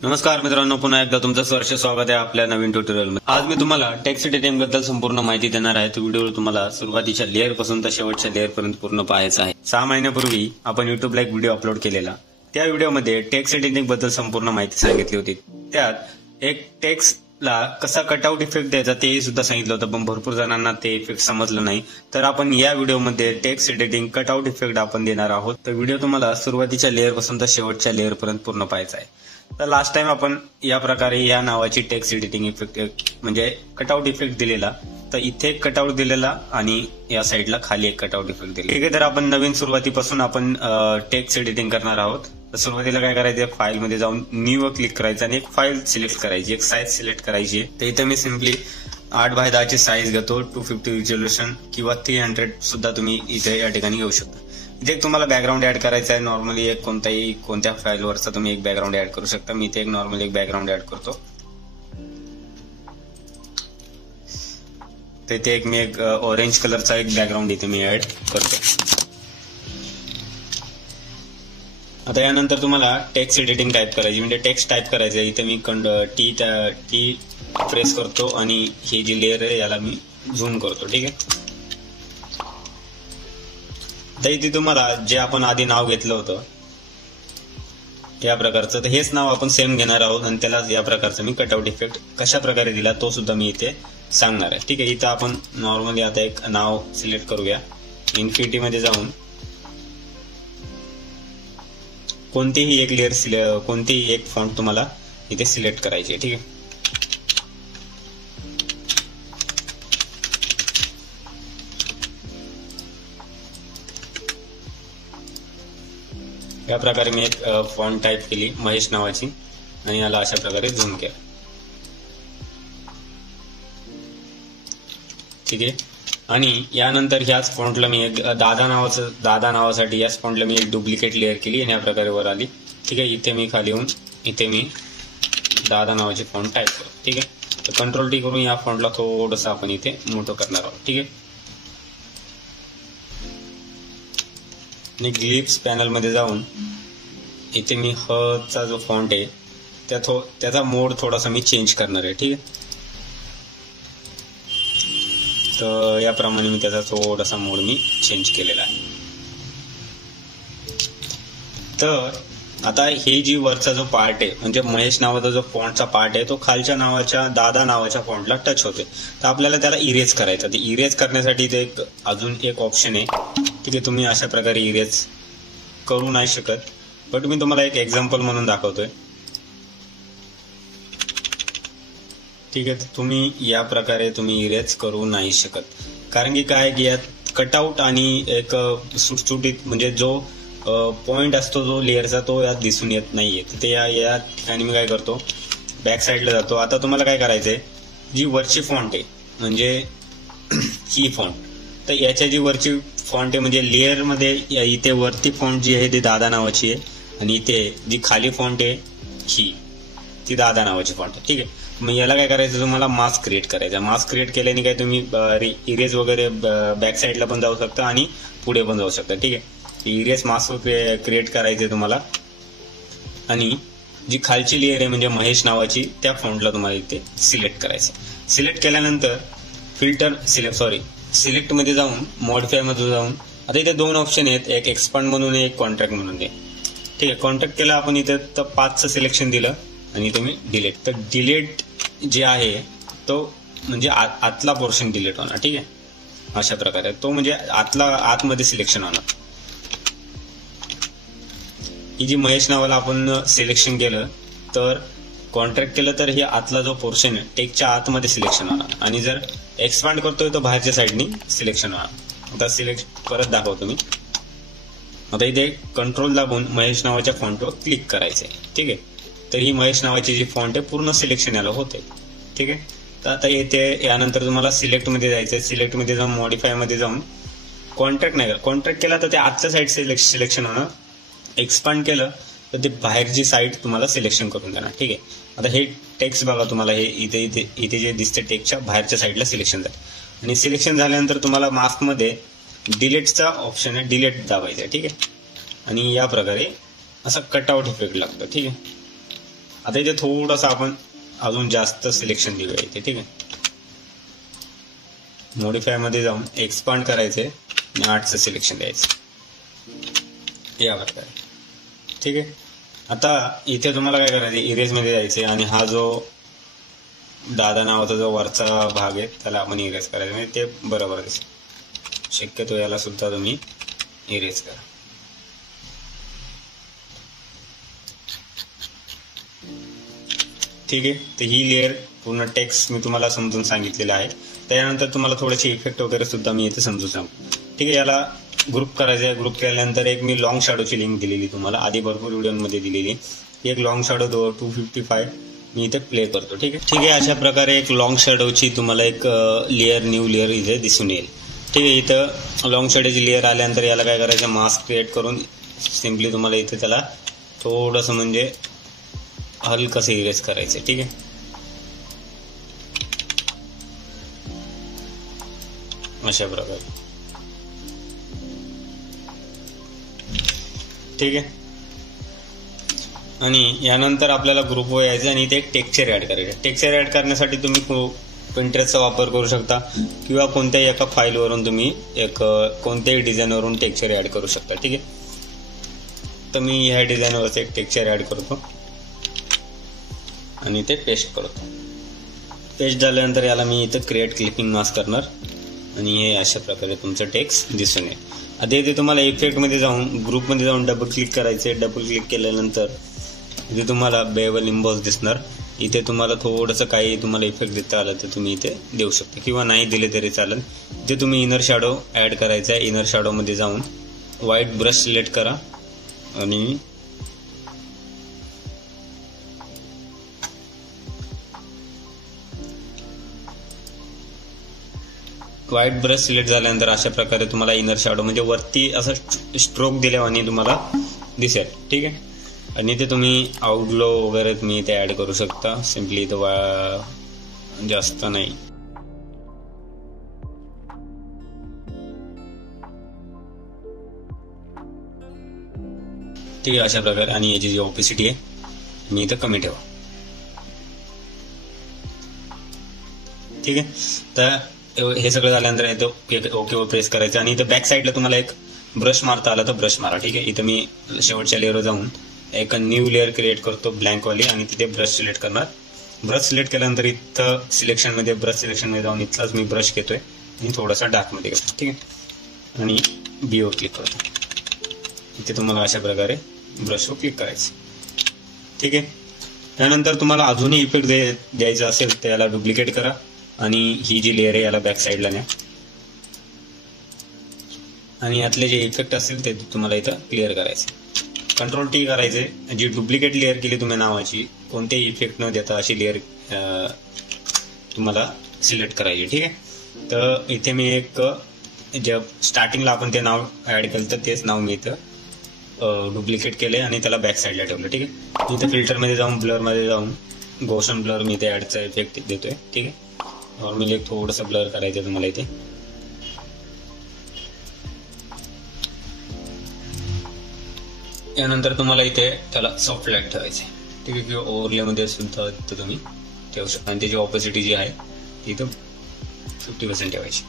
नमस्कार मित्रांनो, पुन्हा एकदा तुमचं सहर्ष स्वागत आहे आपल्या नवीन ट्युटोरियलमध्ये। आज मी तुम्हाला टेक्स्ट एडिटिंग बद्दल संपूर्ण माहिती देणार आहे। तो व्हिडिओ तुम्हाला सुरुवातीच्या लेअर पासून तर शेवटच्या लेअर पर्यंत पूर्ण पाहायचा आहे। 6 महिन्यापूर्वी आपण युट्यूबला एक व्हिडिओ अपलोड केलेला। त्या व्हिडिओमध्ये टेक्स्ट एडिटिंग बद्दल संपूर्ण माहिती सांगितली होती। त्यात एक टेक्स्टला कसा कटआउट इफेक्ट द्यायचा ते सुद्धा सांगितलं होतं, पण भरपूर जणांना ते इफेक्ट समजलं नाही। तर आपण या व्हिडिओमध्ये टेक्स्ट एडिटिंग कटआउट इफेक्ट आपण देणार आहोत। तर व्हिडिओ तुम्हाला सुरुवातीच्या लेअर पासून तर शेवटच्या लेअर पर्यंत पूर्ण पाहायचा आहे। तर लास्ट टाइम आपण या प्रकारे या नावाची टेक्स्ट एडिटिंग इफेक्ट म्हणजे कटआउट इफेक्ट दिलेला। तर इथे एक कटआउट दिलेला आणि या साईडला खाली एक कटआउट इफेक्ट दिलेला। ठीक आहे, तर आपण नवीन सुरुवातीपासून आपण टेक्स्ट एडिटिंग करणार आहोत। तर सुरुवातीला काय करायचं, फाईल मध्ये जाऊन न्यू वर क्लिक करायचं आणि एक फाईल सिलेक्ट करायची, एक साईज सिलेक्ट करायची। तर इथे मी सिम्पली 8x10 ची साईज घेतो, 250 रिझोल्यूशन किंवा 300 सुद्धा तुम्ही इथे या ठिकाणी घेऊ शकता। इथे तुम्हाला बॅकग्राऊंड ऍड करायचा आहे। नॉर्मली एक कोणत्या फाईलवरचा तुम्ही एक बॅकग्राऊंड ऍड करू शकता। मी इथे एक नॉर्मली एक बॅकग्राऊंड ऍड करतो। तर इथे मी एक ऑरेंज कलरचा एक बॅकग्राऊंड इथे मी ऍड करतो। आता यानंतर तुम्हाला टेक्स्ट एडिटिंग टाईप करायची, म्हणजे टेक्स्ट टाईप करायचं। इथे मी टी प्रेस करतो आणि ही जी लेअर आहे याला मी झूम करतो। ठीक आहे, तर इथे तुम्हाला जे आपण आधी नाव घेतलं होतं या प्रकारचं, तर हेच नाव आपण सेम घेणार आहोत आणि त्याला या प्रकारचं मी कटआउट इफेक्ट कशा प्रकारे दिला तो सुद्धा मी इथे सांगणार आहे। ठीक आहे, इथं आपण नॉर्मली आता एक नाव सिलेक्ट करूया। इन्फिनिटी मध्ये जाऊन कोणतीही एक लेअर कोणतीही एक फॉन्ट तुम्हाला इथे सिलेक्ट करायची आहे। ठीक आहे, या प्रकारे मी एक फॉन्ट टाईप केली महेश नावाची आणि याला अशा प्रकारे झूम केलं। ठीक आहे, आणि यानंतर ह्याच फॉन्टला मी एक दादा नावासाठी याच फॉन्टला मी एक डुप्लिकेट लेअर केली आणि या प्रकारे वर आली। ठीक आहे, इथे मी खाली येऊन इथे मी दादा नावाची फॉन्ट टाईप करतो। ठीक आहे, तर कंट्रोल टी करून या फॉन्टला थोडंसं आपण इथे मोठं करणार आहोत। ठीक आहे, आणि ग्लिप्स पॅनल मध्ये जाऊन इथे मी चा जो फॉन्ट आहे त्याचा मोड थोडासा मी चेंज करणार आहे। ठीक आहे, तर याप्रमाणे मी त्याचा थोडासा मोड मी चेंज केलेला आहे। तर आता हे जी वरचा जो पार्ट आहे म्हणजे महेश नावाचा जो फॉन्टचा पार्ट आहे तो खालच्या नावाच्या दादा नावाच्या फॉन्टला टच होते। तर आपल्याला त्याला इरेज करायचं। ते इरेज करण्यासाठी इथे अजून एक ऑप्शन आहे। ठीक आहे, तुम्ही अशा प्रकारे इरेज करू नाही शकत, बट मी तुम्हाला एक एक्झाम्पल म्हणून दाखवतोय। ठीक आहे, तुम्ही या प्रकारे तुम्ही इरेज करू नाही शकत, कारण की काय की यात कटआउट आणि एक सुटसुटीत म्हणजे जो पॉइंट असतो जो लेअरचा तो यात दिसून येत नाहीये। तिथे या ठिकाणी मी काय करतो, बॅक साईडला जातो। आता तुम्हाला काय करायचंय, जी वरची फॉन्ट आहे म्हणजे ही फॉन्ट, तर याच्या जी वरची फॉन्ट आहे म्हणजे लेअर मध्ये इथे वरती फॉन्ट जी आहे ती दादा नावाची आहे आणि इथे जी खाली फॉन्ट आहे ही ती दादा नावाची फॉन्ट आहे। ठीक आहे, मग याला काय करायचं, तुम्हाला मास्क क्रिएट करायचा। मास्क क्रिएट केल्याने काय तुम्ही इरेज वगैरे बॅक साईडला पण जाऊ शकता आणि पुढे पण जाऊ शकता। ठीक आहे, इरेज मास्क क्रिएट करायचे तुम्हाला आणि जी खालची लेअर आहे म्हणजे महेश नावाची त्या फॉन्टला तुम्हाला इथे सिलेक्ट करायचं। सिलेक्ट केल्यानंतर सिलेक्ट मध्ये जाऊन मॉडिफाय मध्ये जाऊन आता इथे 2 ऑप्शन आहेत, एक एक्सपांड म्हणून एक कॉन्ट्रॅक्ट म्हणून आहे। ठीक आहे, कॉन्ट्रॅक्ट केलं आपण इथे तर 5चं सिलेक्शन दिलं आणि तुम्ही डिलीट, तर डिलीट जे आहे तो म्हणजे आतला पोर्शन डिलीट होणार। ठीक आहे, अशा प्रकारे तो म्हणजे आतमध्ये सिलेक्शन होणार। ही जी महेश नावाला आपण सिलेक्शन केलं तर कॉन्ट्रॅक्ट केलं तर हे आतला जो पोर्शन आहे टेकच्या आतमध्ये सिलेक्शन होणार आणि जर एक्सपांड करतोय तो बाहेरच्या साईडनी सिलेक्शन होणार। आता सिलेक्ट परत दाखवतो मी। आता इथे कंट्रोल दाबून महेश नावाच्या फॉन्टवर क्लिक करायचंय। ठीक आहे, तर ही महेश नावाची जी फॉन्ट आहे पूर्ण सिलेक्शन याला होते। ठीक आहे, तर आता येथे यानंतर तुम्हाला सिलेक्ट मध्ये जायचंय। सिलेक्ट मध्ये जाऊन मॉडिफाय मध्ये जाऊन कॉन्ट्रॅक्ट केला तर ते आतच्या साईड सिलेक्शन होणार, एक्सपांड केलं तर ते बाहेरची साईड तुम्हाला सिलेक्शन करून देणार। ठीक आहे, आता हे टेक्स्ट बघा, तुम्हाला हे इथे जे दिसते टेक्स्टच्या बाहेरच्या साईडला सिलेक्शन झालं आणि सिलेक्शन झाल्यानंतर तुम्हाला मास्क मध्ये डिलीटचा ऑप्शन आहे, डिलीट दाबायचा आहे। ठीक आहे, आणि या प्रकारे असा कटआउट इफेक्ट लागतो। ठीक आहे, आता इथे थोडंसं आपण अजून जास्त सिलेक्शन देऊया इथे, ठीक आहे. मॉडिफाय मध्ये जाऊन एक्सपांड करायचे आणि 8चं सिलेक्शन द्यायचं या प्रकारे, ठीक आहे. आता इथे तुम्हाला काय करायचं, इरेज मध्ये जायचे आणि हा जो दादा नावाचा जो वरचा भाग आहे त्याला आपण इरेज करायचं, म्हणजे ते बरोबर दिसेल. शक्यतो याला सुद्धा तुम्ही इरेज करा. ठीक आहे. तर ही लेअर पूर्ण टेक्स्ट मी तुम्हाला समजून सांगितलेलं आहे. त्यानंतर तुम्हाला थोडेसे इफेक्ट वगैरे सुद्धा मी इथे समजून सांगू, ठीक आहे. याला ग्रुप करायचं आहे. ग्रुप केल्यानंतर एक मी लॉंग शॅडोची लिंक दिलेली तुम्हाला आधी भरपूर व्हिडिओमध्ये दिलेली, एक लॉंग शॅडो 255 मी इथे प्ले करतो, ठीक आहे. ठीक आहे. अशा प्रकारे एक लॉंग शॅडोची तुम्हाला एक लेअर, न्यू लेअर इथे दिसून येईल, ठीक आहे. इथं लॉंग शॅडोची लेअर आल्यानंतर याला काय करायचं, मास्क क्रिएट करून सिम्पली तुम्हाला इथे त्याला थोडंसं म्हणजे हलकसं इरेज करायचं, ठीक आहे. अशा प्रकारे, ठीक आहे. आणि यानंतर आपल्याला ग्रुपवर यायचं आणि इथे एक टेक्स्चर ऍड करायचं. टेक्स्चर ऍड करण्यासाठी तुम्ही पिंटरेस्टचा वापर करू शकता किंवा कोणत्याही एका फाईलवरून तुम्ही एक कोणत्याही डिझाईनवरून टेक्स्चर ऍड करू शकता, ठीक आहे. तर मी ह्या डिझाईनवरचं एक टेक्स्चर ऍड करतो आणि ते पेस्ट करतो. पेस्ट झाल्यानंतर याला मी इथं क्रिएट क्लिपिंग मास्क करणार आणि हे अशा प्रकारे तुमचं टेक्स्ट दिसून येईल. आता इथे तुम्हाला इफेक्टमध्ये जाऊन ग्रुपमध्ये जाऊन डबल क्लिक करायचे. डबल क्लिक केल्यानंतर इथे तुम्हाला बेवल इम्बॉस दिसणार. इथे तुम्हाला थोडंसं काही तुम्हाला इफेक्ट देता आलं तर तुम्ही इथे देऊ शकता किंवा नाही दिले तरी चालेल. इथे तुम्ही इनर शॅडो ऍड करायचा आहे. इनर शॅडोमध्ये जाऊन व्हाईट ब्रश सिलेक्ट करा आणि व्हाईट ब्रश सिलेक्ट झाल्यानंतर अशा प्रकारे तुम्हाला इनर शॅडो म्हणजे वरती असं स्ट्रोक दिल्यावानी तुम्हाला दिसेल, ठीक आहे. आणि इथे तुम्ही आउटग्लो वगैरे तुम्ही इथे ऍड करू शकता. सिम्पली इथं जास्त नाही, ठीक आहे. अशा प्रकारे आणि याची जी ऑपेसिटी आहे मी इथं कमी ठेवा, ठीक आहे. तर हे सगळं झाल्यानंतर इथं ओके वर प्रेस करायचं आणि इथं बॅक साईडला तुम्हाला एक ब्रश मारता आला तर ब्रश मारा, ठीक आहे. इथं मी शेवटच्या लेअरवर जाऊन एक न्यू लेअर क्रिएट करतो ब्लँकवाली आणि तिथे ब्रश सिलेक्ट करणार. ब्रश सिलेक्ट केल्यानंतर इथं सिलेक्शनमध्ये ब्रश सिलेक्शनमध्ये जाऊन इथलाच मी ब्रश घेतोय आणि थोडासा डार्कमध्ये घेतो, ठीक आहे. आणि बीवर क्लिक करतो. इथे तुम्हाला अशा प्रकारे ब्रशवर क्लिक करायचं, ठीक आहे. त्यानंतर तुम्हाला अजूनही इफेक्ट द्यायचा असेल तर याला डुप्लिकेट करा आणि ही जी लेअर आहे याला बॅक साईडला न्या आणि यातले जे इफेक्ट असतील ते तुम्हाला इथं क्लिअर करायचे. कंट्रोल टी करायचे. जी डुप्लिकेट लेअर केली तुम्ही नावाची कोणतेही इफेक्ट न देता अशी लेअर तुम्हाला सिलेक्ट करायची, ठीक आहे. तर इथे मी एक जे स्टार्टिंगला आपण ते नाव ऍड केलं तर तेच नाव मी इथं डुप्लिकेट केले आणि त्याला बॅक साईडला ठेवलं, ठीक आहे. इथं फिल्टरमध्ये जाऊन ब्लरमध्ये जाऊन गोशन ब्लर मी इथे ऍडचा इफेक्ट देतोय, ठीक आहे. नॉर्मली एक थोडंसं ब्लर करायचं तुम्हाला इथे. यानंतर तुम्हाला इथे त्याला सॉफ्ट लाईट ठेवायचे, ठीक आहे. किंवा ओव्हरलेमध्ये सुद्धा इथं तुम्ही ठेवू शकता आणि त्याची ऑपोसिटी जी आहे ती इथं 50% ठेवायची,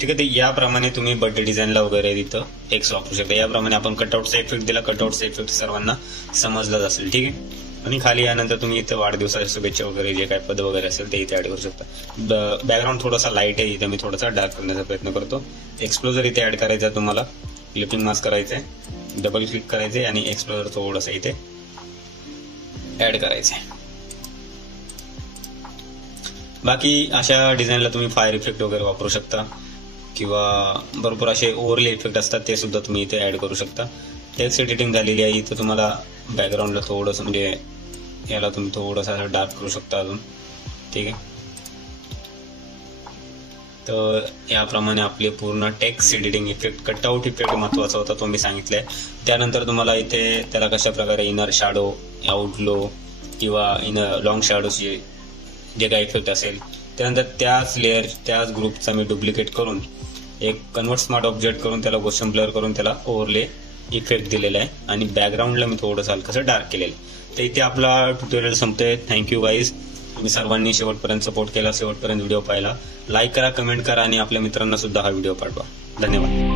ठीक आहे. तर याप्रमाणे तुम्ही बर्थडे डिझाईनला वगैरे इथं टेक्स्ट वापरू शकता. याप्रमाणे आपण कटआउटचा इफेक्ट दिला. कटआउटचा इफेक्ट सर्वांना समजलाच असेल, ठीक आहे. आणि खाली यानंतर तुम्ही इथं वाढदिवसाच्या शुभेच्छा वगैरे जे काय पद वगैरे असेल ते इथे ऍड करू शकता. बॅकग्राऊंड थोडासा लाईट आहे, इथे मी थोडासा डार्क करण्याचा प्रयत्न करतो. एक्सप्लोजर इथे ऍड करायचा तुम्हाला. क्लिपिंग मास्क करायचंय, डबल क्लिक करायचे आणि एक्सप्लोजर थोडंसं इथे ऍड करायचंय. बाकी अशा डिझाईनला तुम्ही फायर इफेक्ट वगैरे वापरू शकता किंवा भरपूर असे ओव्हरले इफेक्ट असतात ते सुद्धा तुम्ही इथे ऍड करू शकता. टेक्स्ट एडिटिंग झालेली आहे. इथं तुम्हाला बॅकग्राऊंडला थोडंसं म्हणजे याला तुम्ही थोडंसं डार्क करू शकता अजून, ठीक आहे. तर याप्रमाणे आपले पूर्ण text editing effect, cutout effect महत्वाचा होता तो मी सांगितलाय. त्यानंतर तुम्हाला इथे त्याला कशा प्रकारे इनर शॅडो, आउटग्लो किंवा इनर लॉंग शॅडोचे जे काही इफेक्ट असेल त्यानंतर त्याच लेअर त्याच ग्रुपचा मी डुप्लिकेट करून एक कन्वर्ट स्मार्ट ऑब्जेक्ट करून त्याला गोशन ब्लर करून त्याला ओव्हरले इफेक्ट दिलेला आहे आणि बॅकग्राऊंडला मी थोडंसं हलकंसं डार्क केलेलं आहे. तर इथे आपला ट्युटोरियल संपतोय. थँक्यू गाईज, तुम्ही सर्वांनी शेवटपर्यंत सपोर्ट केला, शेवटपर्यंत व्हिडिओ पाहिला. लाईक करा, कमेंट करा आणि आपल्या मित्रांना सुद्धा हा व्हिडिओ पाठवा. धन्यवाद.